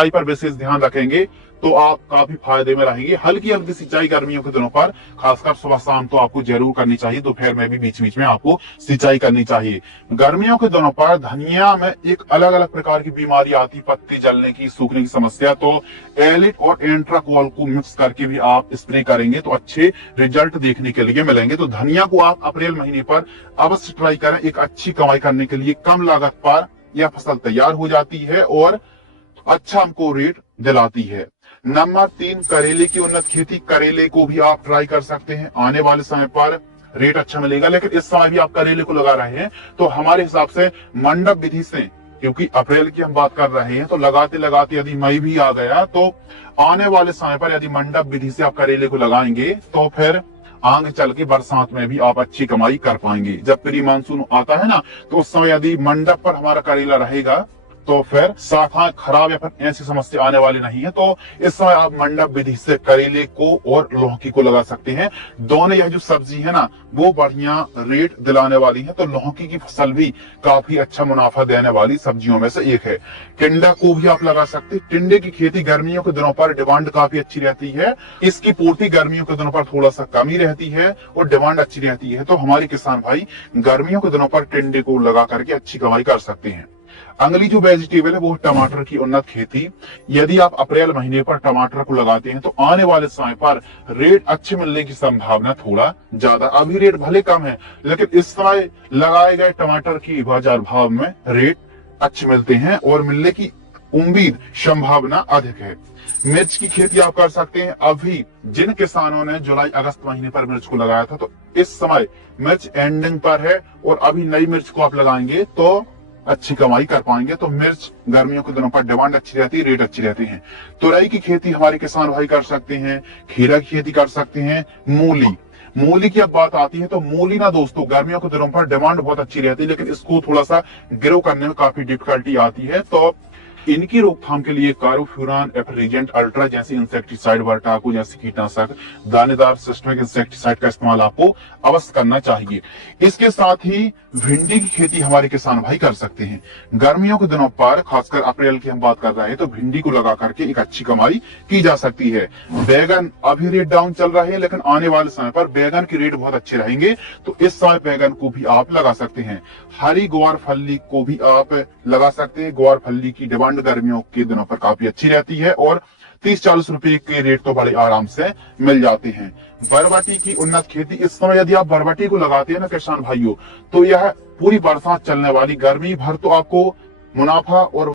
सिंचाई पर विशेष ध्यान रखेंगे तो आप काफी फायदे में रहेंगे। हल्की हल्की सिंचाई गर्मियों के दिनों पर, खासकर सुबह शाम तो आपको जरूर करनी चाहिए, दोपहर में भी बीच बीच में आपको सिंचाई करनी चाहिए। गर्मियों के दिनों पर धनिया में एक अलग अलग प्रकार की बीमारी आती, पत्ती जलने की, सूखने की समस्या, तो एलिट और एंट्राकोल को मिक्स करके भी आप स्प्रे करेंगे तो अच्छे रिजल्ट देखने के लिए मिलेंगे। तो धनिया को आप अप्रैल महीने पर अवश्य ट्राई करें। एक अच्छी कमाई करने के लिए कम लागत पर यह फसल तैयार हो जाती है और अच्छा हमको रेट दिलाती है। नंबर 3, करेले की उन्नत खेती। करेले को भी आप ट्राई कर सकते हैं, आने वाले समय पर रेट अच्छा मिलेगा। लेकिन इस समय भी आप करेले को लगा रहे हैं तो हमारे हिसाब से मंडप विधि से, क्योंकि अप्रैल की हम बात कर रहे हैं, तो लगाते लगाते यदि मई भी आ गया तो आने वाले समय पर यदि मंडप विधि से आप करेले को लगाएंगे तो फिर आगे चल के बरसात में भी आप अच्छी कमाई कर पाएंगे। जब प्री मानसून आता है ना, तो उस समय यदि मंडप पर हमारा करेला रहेगा तो फिर शाखाएं खराब या फिर ऐसी समस्या आने वाली नहीं है। तो इस समय आप मंडप विधि से करेले को और लौकी को लगा सकते हैं। दोनों यह जो सब्जी है ना, वो बढ़िया रेट दिलाने वाली है। तो लौकी की फसल भी काफी अच्छा मुनाफा देने वाली सब्जियों में से एक है। टिंडा को भी आप लगा सकते हैं। टिंडे की खेती गर्मियों के दिनों पर डिमांड काफी अच्छी रहती है, इसकी पूर्ति गर्मियों के दिनों पर थोड़ा सा कमी रहती है और डिमांड अच्छी रहती है। तो हमारे किसान भाई गर्मियों के दिनों पर टिंडे को लगा करके अच्छी कमाई कर सकते हैं। अगली जो वेजिटेबल है वो टमाटर की उन्नत खेती। यदि आप अप्रैल महीने पर टमाटर को लगाते हैं तो आने वाले समय पर रेट अच्छे मिलने की संभावना थोड़ा ज्यादा। अभी रेट भले कम है लेकिन इस समय लगाए गए टमाटर की बाजार भाव में रेट अच्छे मिलते हैं और मिलने की उम्मीद संभावना अधिक है। मिर्च की खेती आप कर सकते हैं। अभी जिन किसानों ने जुलाई अगस्त महीने पर मिर्च को लगाया था तो इस समय मिर्च एंडिंग पर है और अभी नई मिर्च को आप लगाएंगे तो अच्छी कमाई कर पाएंगे। तो मिर्च गर्मियों के दिनों पर डिमांड अच्छी रहती है, रेट अच्छी रहती है। तुरई की खेती हमारे किसान भाई कर सकते हैं, खीरा की खेती कर सकते हैं। मूली की अब बात आती है तो मूली ना दोस्तों गर्मियों के दिनों पर डिमांड बहुत अच्छी रहती है, लेकिन इसको थोड़ा सा ग्रो करने में काफी डिफिकल्टी आती है। तो इनकी रोकथाम के लिए कार्बोफ्यूरान, एफरीजेंट अल्ट्रा जैसे इंसेक्टिसाइड, वर्टाको जैसे कीटनाशक, दानेदार सिस्टमिक इंसेक्टिसाइड का इस्तेमाल आपको अवश्य करना चाहिए। इसके साथ ही भिंडी की खेती हमारे किसान भाई कर सकते हैं। गर्मियों के दिनों पर खासकर अप्रैल की हम बात कर रहे हैं तो भिंडी को लगा करके एक अच्छी कमाई की जा सकती है। बैगन अभी रेट डाउन चल रहे हैं लेकिन आने वाले समय पर बैगन के रेट बहुत अच्छे रहेंगे तो इस समय बैगन को भी आप लगा सकते हैं। हरी ग्वार फली को भी आप लगा सकते हैं। ग्वार फली की डिमांड गर्मियों के दिनों पर काफी अच्छी रहती है और 30-40 रुपए के रेट तो बड़े आराम से मिल जाते हैं। बरबटी की उन्नत खेती। इस समय यदि आप बरबटी को लगाते हैं ना किसान भाइयों, तो यह पूरी बरसात चलने वाली, गर्मी भर तो आपको मुनाफा और